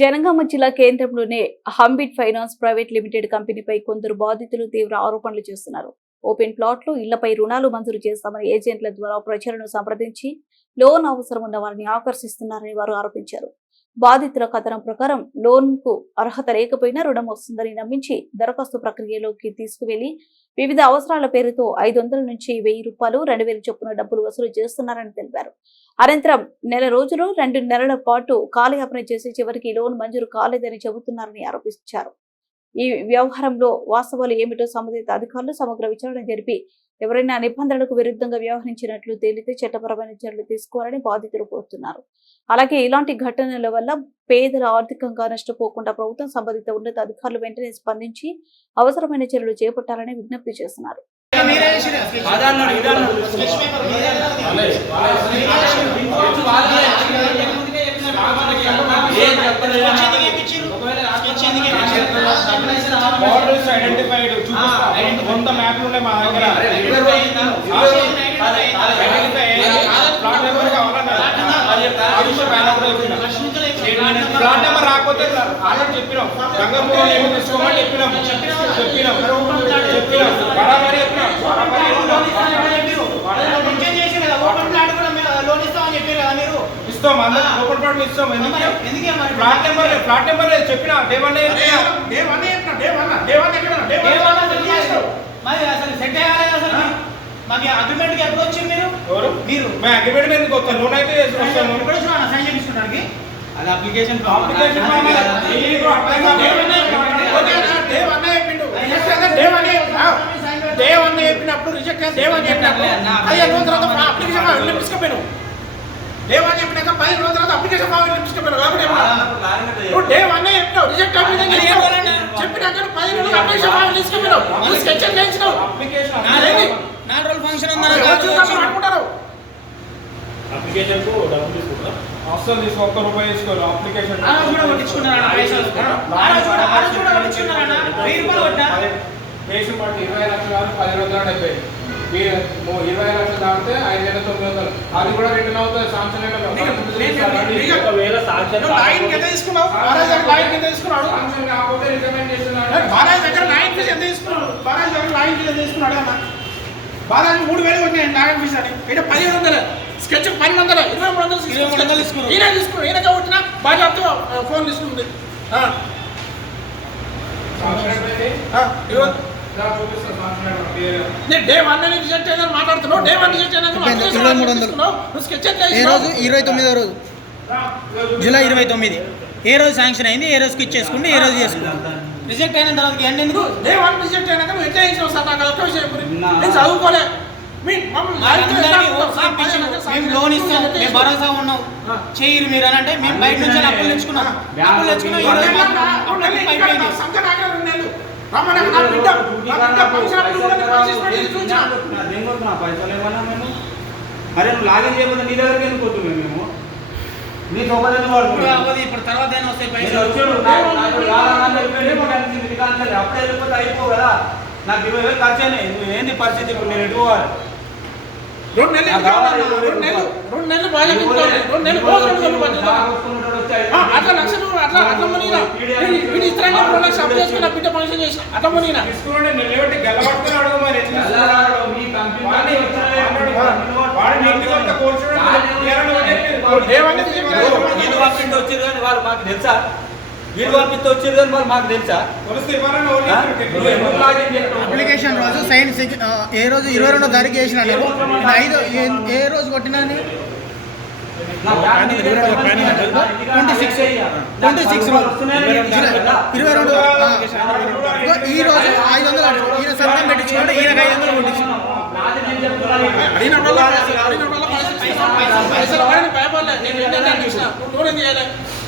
జనగామ జిల్లా కేంద్రంలోనే హంబిట్ finance private limited కంపెనీపై కొందరు బాధితులు తీవ్ర ఆరోపణలు చేస్తున్నారు. ఓపెన్ ప్లాట్లు, ఇళ్లపై రుణాలు మంజూరు చేస్తామని ఏజెంట్ల ద్వారా ప్రజలను సంప్రదించి లోన్ అవసరం ఉన్న వారిని ఆకర్షిస్తున్నారని వారు ఆరోపించారు. బాధితుల కథనం ప్రకారం లోన్ కు అర్హత లేకపోయినా రుణం వస్తుందని నమ్మించి దరఖాస్తు ప్రక్రియలోకి తీసుకువెళ్లి వివిధ అవసరాల పేరుతో 500 నుంచి 1000 రూపాయలు 2000 చొప్పున డబ్బులు వసూలు చేస్తున్నారని తెలిపారు. అనంతరం నెల రోజులు 2 నెలల పాటు కాలయాపన చేసి చివరికి లోన్ మంజూరు కాలేదని చెబుతున్నారని ఆరోపించారు. ఈ వ్యవహారంలో వాస్తవాలు ఏమిటో సంబంధిత అధికారులు సమగ్ర విచారణ జరిపి ఎవరైనా నిబంధనలకు విరుద్ధంగా వ్యవహరించినట్లు తేలితే చట్టపరమైన చర్యలు తీసుకోవాలని బాధితులు కోరుతున్నారు. అలాగే ఇలాంటి ఘటనల వల్ల పేదల ఆర్థికంగా నష్టపోకుండా ప్రభుత్వం సంబంధిత ఉన్నత అధికారులు వెంటనే స్పందించి అవసరమైన చర్యలు చేపట్టాలని విజ్ఞప్తి చేస్తున్నారు. ప్లాట్ నెంబర్ రాకపోతే ఆల్రెడీ చెప్పినాం. గంగపూర్ ఏమో తీసుకోమని చెప్పినాం. ఇస్తాం, అందరూ ఓపెన్ ప్లాట్ ఇస్తాం. ప్లాట్ నెంబర్ చెప్పినా అగ్రిమెంట్ ఎప్పుడు వచ్చింది? మీరు అగ్రిమెంట్ ఎందుకు వస్తాను? లోన్ అయితే సైన్ చేయించుకోవడానికి అది అప్లికేషన్ చెప్పినప్పుడు రిజెక్ట్ తీసుకుపోయాను. దేవాన్ని చెప్పినాక 10 రోజుల తర్వాత అప్లికేషన్ ఫామ్ తీసుకుపోయాను. కాబట్టి డే 1 చెప్పినావు రిజెక్ట్ చెప్పినాక 10 రోజులు అప్లికేషన్ ఫామ్ తీసుకుపోయాను. స్కెచ్ చేయించినావు. ఫంక్షన్ అనుకుంటారు. అప్లికేషన్ కు డబ్బులు తీసుకుంటారు. అసలు తీసుకో, ₹1 తీసుకోరు. అప్లికేషన్ కేసు పట్టి 20 లక్షలు 10 రోజులు 70. 20 లక్షలు దాటితే 5,900. అది కూడా రిటర్న్ అవుతుంది. సాంక్షన్ కాకపోతే రికమెండ్ చేస్తున్నాడు. బాలాజీ 3,000 కొట్టినాయండి లాగన్ ఫీజు అని. ఇక్కడ 1,500 స్కెచ్ 1,200 2300 తీసుకున్నాడు. ఈయన కొట్టిన బాధ్యతతో ఫోన్ తీసుకుంది. డే 1 రిజెక్ట్ అయ్యిందని మాట్లాడుతున్నావు. డే 1 రిజెక్ట్ అయినా స్కెచ్ ఏ రోజు 29వ రోజు జూలై 29 ఏ రోజు శాంక్షన్ అయింది, ఏ రోజుకి ఇచ్చేసుకుంటే ఏ రోజు చేసుకున్నాం. రిజెక్ట్ అయిన తర్వాత ఎందుకు డే 1 రిజెక్ట్ అయినాక నువ్వు ఎట్లా చేసావు సార్? నాకు ఒక్క విషయం నేను చదువుకోలే. మేము లోన్ ఇస్తాం, మేము భరోసా ఉన్నాం, చేయరు మీరు అని అంటే మేము బయట నుంచి అప్పులు తెచ్చుకున్నాం. అరే నువ్వు లాగిన్ చేయబోతే నీ దగ్గరికి ఎందుకు వద్దు? మేము నీ సౌకర్యాన్ని వాడుతున్నాం. ఇప్పుడు తర్వాత అయినా వస్తాయి పైసలు. అప్పుడే వెళ్ళిపోతే అయిపో కదా. నాకు 20,000 ఖర్చు అయినాయి. నువ్వు ఏంది పరిస్థితి? ఇప్పుడు నేను ఎటు పోవాలి? 2 నెలలు అట్లా లక్షలు అట్లా మునిగినా వీడి ఇస్తారని 2 లక్షలు అప్పు చేసుకున్నా బిడ్డ ఫంక్షన్ చేసి అట్లా మునిగినా మాకు తెలుసా? వీళ్ళు పంపిస్తే వచ్చేది కానీ వాళ్ళు మాకు తెలుసా? అప్లికేషన్ రోజు సైన్ ఏ రోజు 22వ తారీఖు చేసిన నేను 5 ఏ రోజు కొట్టినా 26 22 ఈ రోజు 500 ఈయన సంతం పెట్టించుకుంటే ఈయనకు 500 కొట్టించుకున్నాం. పైసలు భయపడలేదు. నేను